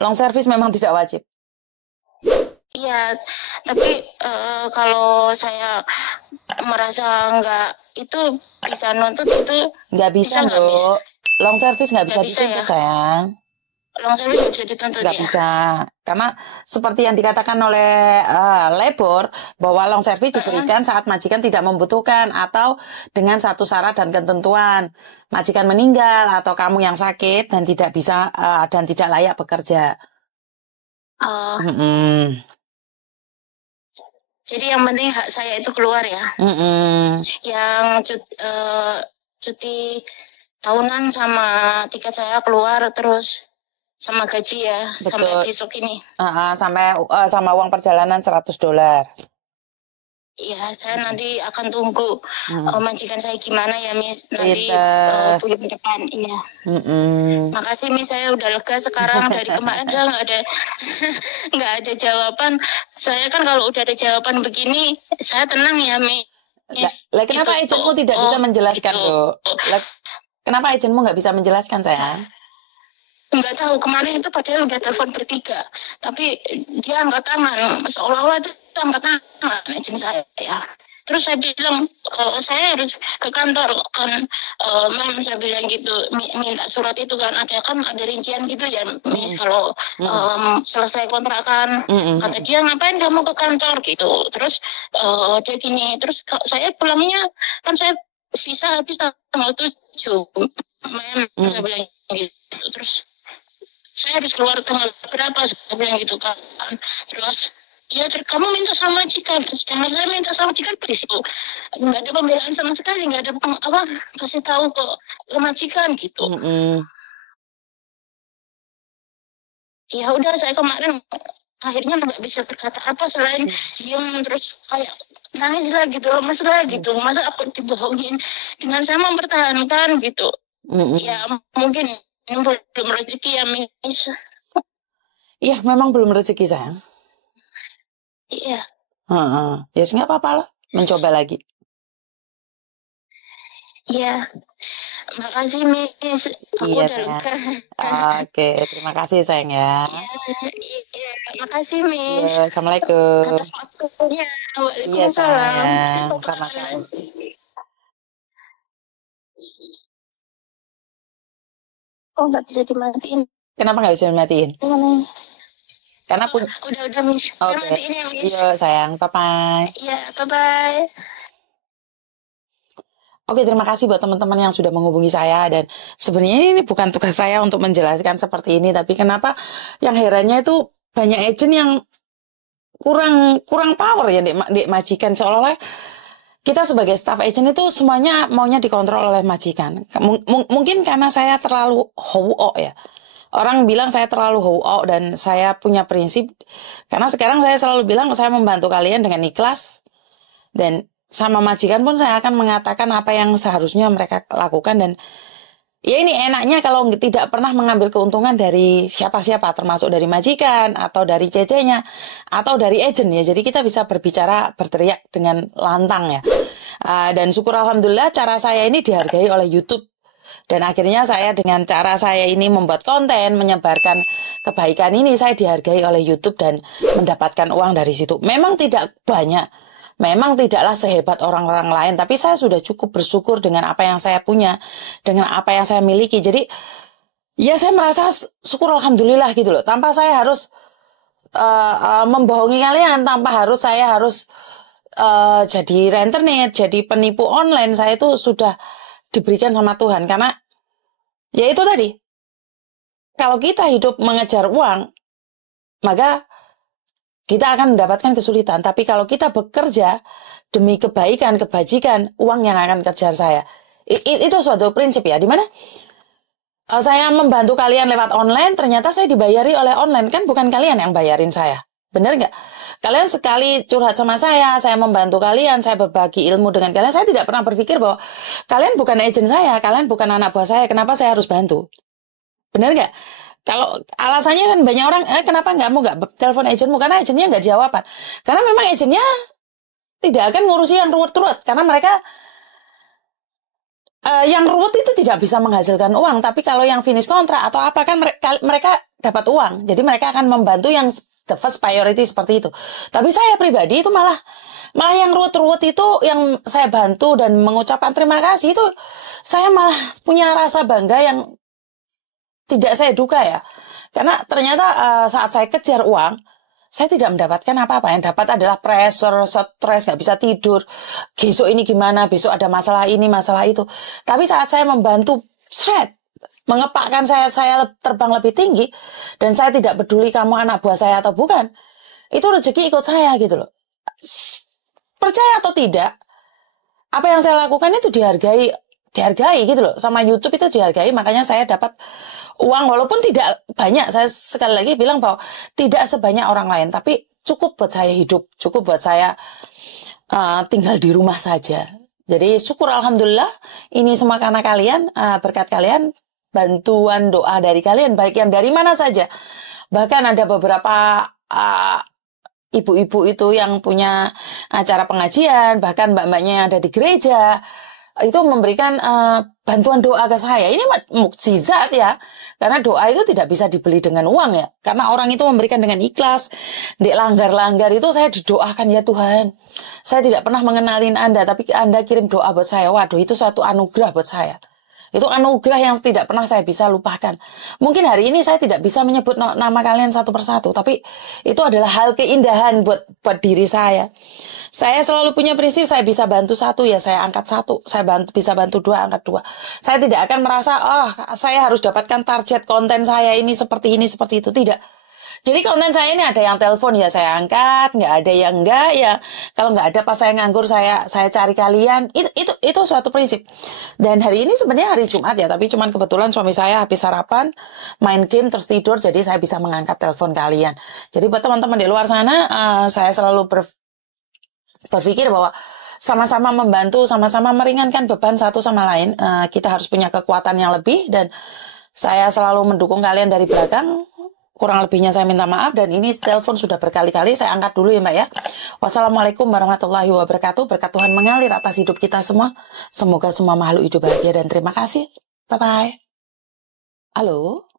Long service memang tidak wajib. Iya, tapi kalau saya merasa nggak itu bisa nuntut itu Nggak bisa, nggak, Miss? Bro. Long service nggak bisa Nggak bisa dituntut, ya? sayang. Long service nggak bisa dituntut Nggak ya? bisa. Karena seperti yang dikatakan oleh labor, bahwa long service diberikan saat majikan tidak membutuhkan atau dengan satu syarat dan ketentuan. Majikan meninggal atau kamu yang sakit dan tidak bisa dan tidak layak bekerja. Mm-mm. Jadi yang penting hak saya itu keluar ya. Yang cuti tahunan sama tiket saya keluar, terus sama gaji ya. Betul. Sampai besok ini. Sampai sama uang perjalanan $100. Iya, saya nanti akan tunggu majikan saya gimana ya, Miss. Nanti bulan depan, iya. Makasih, Miss. Saya udah lega sekarang. Dari kemarin saya nggak ada jawaban. Saya kan kalau udah ada jawaban begini, saya tenang ya, Miss. Kenapa agentmu tidak bisa menjelaskan, Bu? Kenapa agentmu nggak bisa menjelaskan, sayang? Nggak tahu, kemarin itu padahal udah telepon bertiga, tapi dia angkat tangan, seolah-olah itu angkat tangan agent saya ya. Terus saya bilang, saya harus ke kantor kan, Mem, saya bilang gitu, minta surat itu kan, ada rincian gitu ya, kalau selesai kontrakan, kata dia, ngapain kamu ke kantor gitu. Terus dia gini, terus saya pulangnya, kan saya visa habis tanggal 7, Mem, saya bilang gitu. Terus saya habis keluar tanggal berapa, saya bilang gitu kan. Terus ya kamu minta sama majikan, sedangkan saya minta sama majikan itu nggak ada pembelaan sama sekali, nggak ada kasih tahu ke majikan gitu. Ya udah, saya kemarin akhirnya nggak bisa berkata apa selain diem, terus kayak nangis lah gitu, lemes lah gitu. Masa aku dibohongin dengan saya mempertahankan gitu. Ya mungkin belum rezeki ya, Miss. Iya, memang belum rezeki, sayang. Iya. Ya nggak apa-apa lah, mencoba lagi. Iya. Makasih, Miss. Aku iya, udah lega. Oke, terima kasih, sayang ya. Iya, makasih, Miss. Iya, Assalamualaikum. Atas waktunya. Iya, Waalaikumsalam. sayang. Sama-sama. Oh, nggak bisa dimatiin. Kenapa nggak bisa dimatiin? Karena udah, Miss. Saya matiin ya, Miss. Iya, sayang. Bye-bye. Iya, bye-bye. Oke, terima kasih buat teman-teman yang sudah menghubungi saya. Dan sebenarnya ini bukan tugas saya untuk menjelaskan seperti ini, tapi kenapa yang herannya itu banyak agent yang kurang power ya di majikan, seolah-olah kita sebagai staff agent itu semuanya maunya dikontrol oleh majikan. Mungkin karena saya terlalu ho ya. Orang bilang saya terlalu ho dan saya punya prinsip. Karena sekarang saya selalu bilang saya membantu kalian dengan ikhlas. Dan sama majikan pun saya akan mengatakan apa yang seharusnya mereka lakukan. Dan ya ini enaknya kalau tidak pernah mengambil keuntungan dari siapa-siapa, termasuk dari majikan atau dari CC-nya atau dari agent ya. Jadi kita bisa berteriak dengan lantang ya. Dan syukur alhamdulillah cara saya ini dihargai oleh YouTube. Dan akhirnya saya dengan cara saya ini membuat konten, menyebarkan kebaikan ini, saya dihargai oleh YouTube dan mendapatkan uang dari situ. Memang tidak banyak. Memang tidaklah sehebat orang-orang lain, tapi saya sudah cukup bersyukur dengan apa yang saya punya, dengan apa yang saya miliki. Jadi, ya saya merasa syukur alhamdulillah gitu loh. Tanpa saya harus membohongi kalian, tanpa saya harus jadi rentenir, jadi penipu online. Saya itu sudah diberikan sama Tuhan. Karena, ya itu tadi, kalau kita hidup mengejar uang, maka kita akan mendapatkan kesulitan. Tapi kalau kita bekerja demi kebaikan, kebajikan, uang yang akan kejar saya. Itu suatu prinsip ya. Dimana saya membantu kalian lewat online, ternyata saya dibayari oleh online. Kan bukan kalian yang bayarin saya. Benar nggak? Kalian sekali curhat sama saya membantu kalian, saya berbagi ilmu dengan kalian. Saya tidak pernah berpikir bahwa kalian bukan agent saya, kalian bukan anak buah saya. Kenapa saya harus bantu? Benar nggak? Kalau alasannya kan banyak orang, kenapa nggak telepon agentmu? Karena agentnya nggak jawaban. Karena memang agentnya tidak akan ngurusi yang ruwet-ruwet. Karena mereka yang ruwet itu tidak bisa menghasilkan uang, tapi kalau yang finish kontrak atau apa kan mereka dapat uang. Jadi mereka akan membantu yang the first priority seperti itu. Tapi saya pribadi itu malah yang ruwet-ruwet itu yang saya bantu dan mengucapkan terima kasih itu saya malah punya rasa bangga yang tidak saya duga ya. Karena ternyata saat saya kejar uang, saya tidak mendapatkan apa-apa. Yang dapat adalah pressure, stres, nggak bisa tidur. Besok ini gimana, besok ada masalah ini, masalah itu. Tapi saat saya membantu, mengepakkan saya terbang lebih tinggi, dan saya tidak peduli kamu anak buah saya atau bukan, itu rezeki ikut saya gitu loh. Percaya atau tidak, apa yang saya lakukan itu dihargai gitu loh. Sama YouTube itu dihargai, makanya saya dapat uang walaupun tidak banyak. Saya sekali lagi bilang bahwa tidak sebanyak orang lain, tapi cukup buat saya hidup, cukup buat saya tinggal di rumah saja. Jadi syukur alhamdulillah, ini semua karena kalian, berkat kalian, bantuan doa dari kalian, baik yang dari mana saja. Bahkan ada beberapa ibu-ibu itu yang punya acara pengajian, bahkan mbak-mbaknya yang ada di gereja, itu memberikan bantuan doa ke saya. Ini mukjizat ya, karena doa itu tidak bisa dibeli dengan uang ya, karena orang itu memberikan dengan ikhlas. Di langgar-langgar itu saya didoakan, ya Tuhan, saya tidak pernah mengenalin Anda, tapi Anda kirim doa buat saya. Waduh, itu suatu anugerah buat saya. Itu anugerah yang tidak pernah saya bisa lupakan. Mungkin hari ini saya tidak bisa menyebut nama kalian satu persatu, tapi itu adalah hal keindahan buat diri saya. Saya selalu punya prinsip, saya bisa bantu satu, ya saya angkat satu. Saya bisa bantu dua, angkat dua. Saya tidak akan merasa, saya harus dapatkan target konten saya ini seperti itu. Tidak. Jadi konten saya ini ada yang telepon, ya saya angkat, nggak ada yang enggak, ya kalau nggak ada pas saya nganggur, saya cari kalian. Itu suatu prinsip. Dan hari ini sebenarnya hari Jumat ya, tapi cuman kebetulan suami saya habis sarapan, main game terus tidur, jadi saya bisa mengangkat telepon kalian. Jadi buat teman-teman di luar sana, saya selalu berpikir bahwa sama-sama membantu, sama-sama meringankan beban satu sama lain. Kita harus punya kekuatan yang lebih, dan saya selalu mendukung kalian dari belakang. Kurang lebihnya saya minta maaf, dan ini telepon sudah berkali-kali, saya angkat dulu ya Mbak ya. Wassalamualaikum warahmatullahi wabarakatuh. Berkat Tuhan mengalir atas hidup kita semua. Semoga semua makhluk hidup bahagia, dan terima kasih. Bye-bye. Halo?